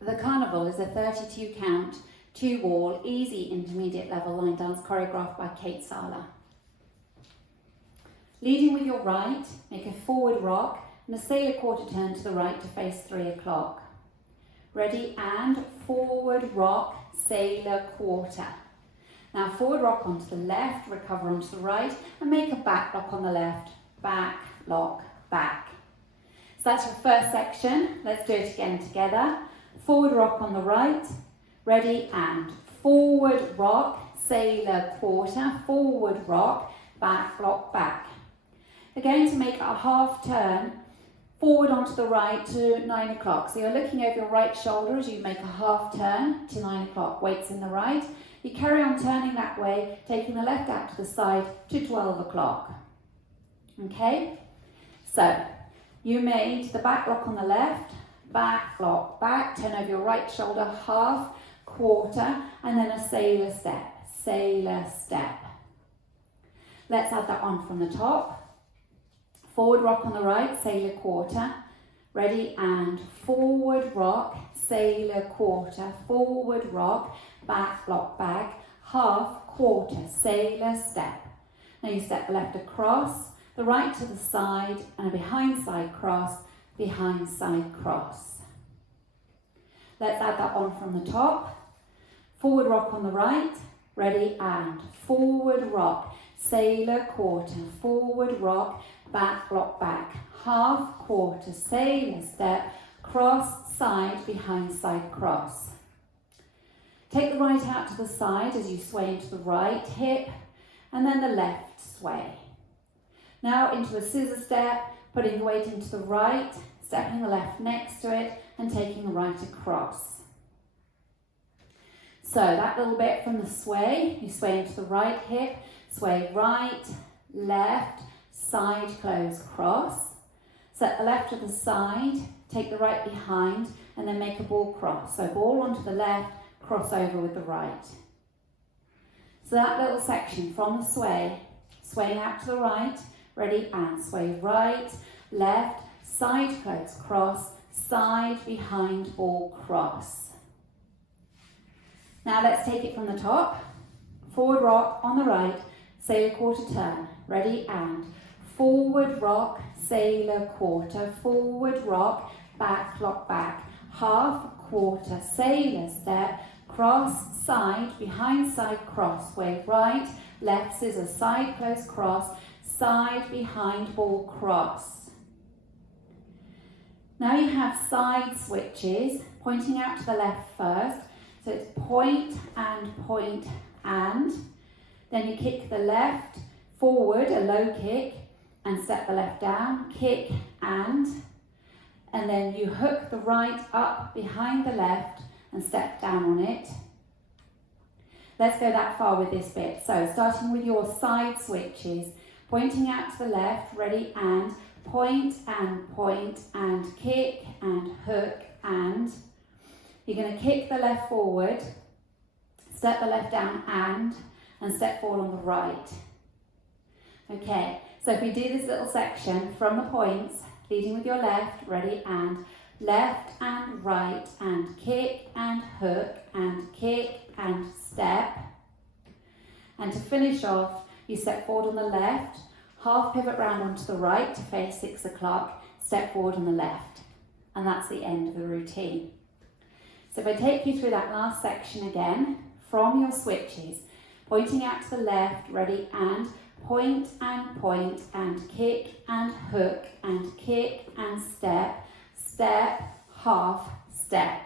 The Carnival is a 32 count, 2 wall, easy intermediate level line dance choreographed by Kate Sala. Leading with your right, make a forward rock and a sailor quarter turn to the right to face 3 o'clock. Ready, and forward rock, sailor quarter. Now forward rock onto the left, recover onto the right, and make a back lock on the left, back, lock, back. So that's your first section. Let's do it again together. Forward rock on the right, ready, and forward rock, sailor quarter, forward rock, back, lock, back. Again, to make a half turn, forward onto the right to 9 o'clock. So you're looking over your right shoulder as you make a half turn to 9 o'clock. Weights in the right. You carry on turning that way, taking the left out to the side to 12 o'clock. Okay? So, you made the back lock on the left, back, lock, back, turn over your right shoulder, half, quarter, and then a sailor step, sailor step. Let's add that on from the top. Forward rock on the right, sailor quarter, ready, and forward rock, sailor quarter, forward rock, back, lock, back, half, quarter, sailor step. Now you step the left across, the right to the side, and a behind side cross, behind side cross. Let's add that on from the top. Forward rock on the right, ready, and forward rock, sailor quarter, forward rock, back, lock, back, half, quarter, sailor step, cross, side, behind side cross. Take the right out to the side as you sway into the right hip, and then the left sway. Now into a scissor step, putting the weight into the right, stepping the left next to it, and taking the right across. So that little bit from the sway, you sway into the right hip, sway right, left, side, close, cross. Set the left to the side, take the right behind, and then make a ball cross. So ball onto the left, cross over with the right. So that little section from the sway, swaying out to the right, ready, and sway right, left, side, close, cross, side, behind, ball, cross. Now let's take it from the top. Forward rock on the right, sailor quarter turn, ready, and forward rock, sailor quarter, forward rock, back, lock, back, half, quarter, sailor step, cross, side, behind side cross, wave right, left, scissor, side, close, cross, side, behind, ball, cross. Now you have side switches, pointing out to the left first, so it's point, and, then you kick the left forward, a low kick, and step the left down, kick, and then you hook the right up behind the left and step down on it. Let's go that far with this bit. So starting with your side switches, pointing out to the left, ready, and point, and kick, and hook, and you're going to kick the left forward, step the left down, and step forward on the right. Okay, so if we do this little section from the points, leading with your left, ready, and left and right, and kick and hook, and kick and step. And to finish off, you step forward on the left, half pivot round onto the right to face 6 o'clock, step forward on the left. And that's the end of the routine. So if I take you through that last section again, from your switches, pointing out to the left, ready, and point, and kick, and hook, and kick, and step, step, half, step.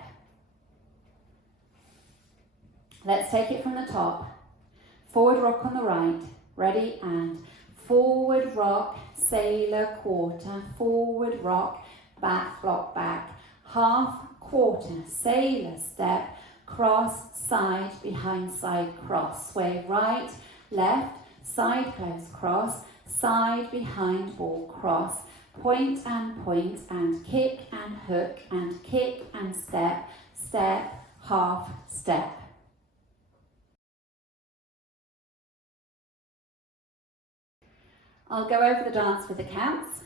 Let's take it from the top. Forward rock on the right, ready, and forward rock, sailor quarter, forward rock, back, lock, back, half, quarter, sailor step, cross, side, behind side cross, sway right, left, side close cross, side, behind, ball, cross, point, and kick, and hook, and kick, and step, step, half, step. I'll go over the dance with the counts.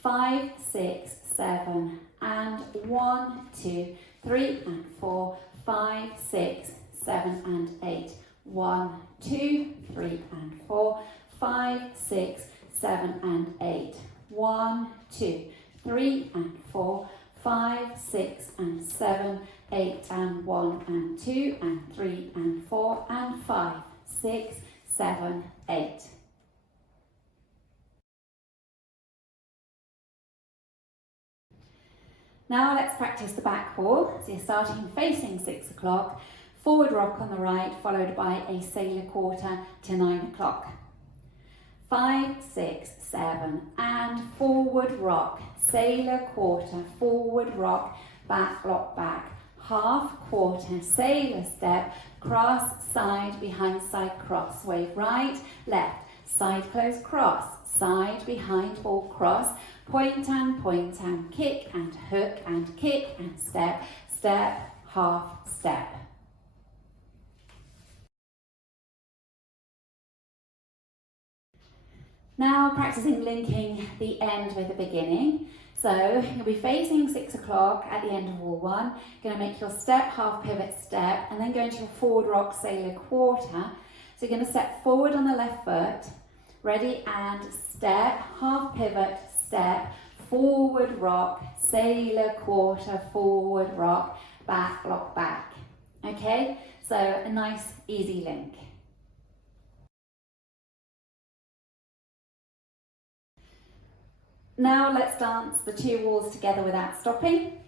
5, 6, 7, and 1, 2, 3, and 4, 5, 6, 7, and 8. 1, 2, 3, and 4, 5, 6, 7, and 8. 1, 2, 3, and 4, 5, 6, and 7, 8, and 1, and 2, and 3, and 4, and 5, 6, 7, 8. Now let's practice the back wall. So you're starting facing 6 o'clock, forward rock on the right, followed by a sailor quarter to 9 o'clock. 5, 6, 7, and forward rock, sailor quarter, forward rock, back, lock, back, half quarter, sailor step, cross, side, behind, side, cross, wave right, left, side close, cross, side, behind, ball, cross, point and kick and hook and kick and step, step, half step. Now practicing linking the end with the beginning. So you'll be facing 6 o'clock at the end of wall 1, going to make your step, half pivot step, and then go into your forward rock, sailor quarter. So you're going to step forward on the left foot, ready, and step, half pivot, step, forward rock, sailor quarter, forward rock, back, lock, back. Okay, so a nice easy link. Now let's dance the 2 walls together without stopping.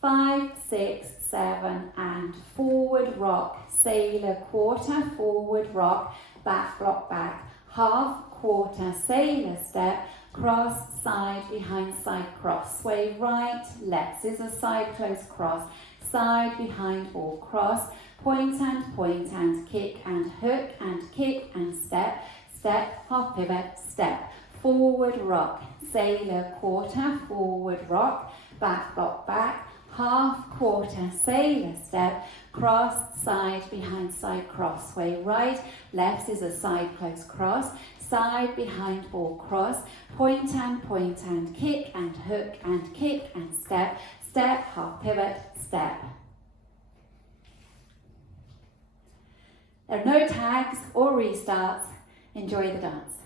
5, 6, 7, and forward rock, sailor quarter, forward rock, back, lock, back, half quarter, sailor step, cross, side, behind, side, cross, sway right, left, scissor, side, close, cross, side, behind, ball, cross, point and kick and hook and kick and step, step, half pivot, step, forward rock, sailor quarter, forward rock, back, lock, back, half quarter, sailor step, cross, side, behind, side, cross, sway right, left, scissor, side, close, cross, side, behind, ball, cross, point and kick and hook and kick and step, step, half pivot, step. There are no tags or restarts. Enjoy the dance.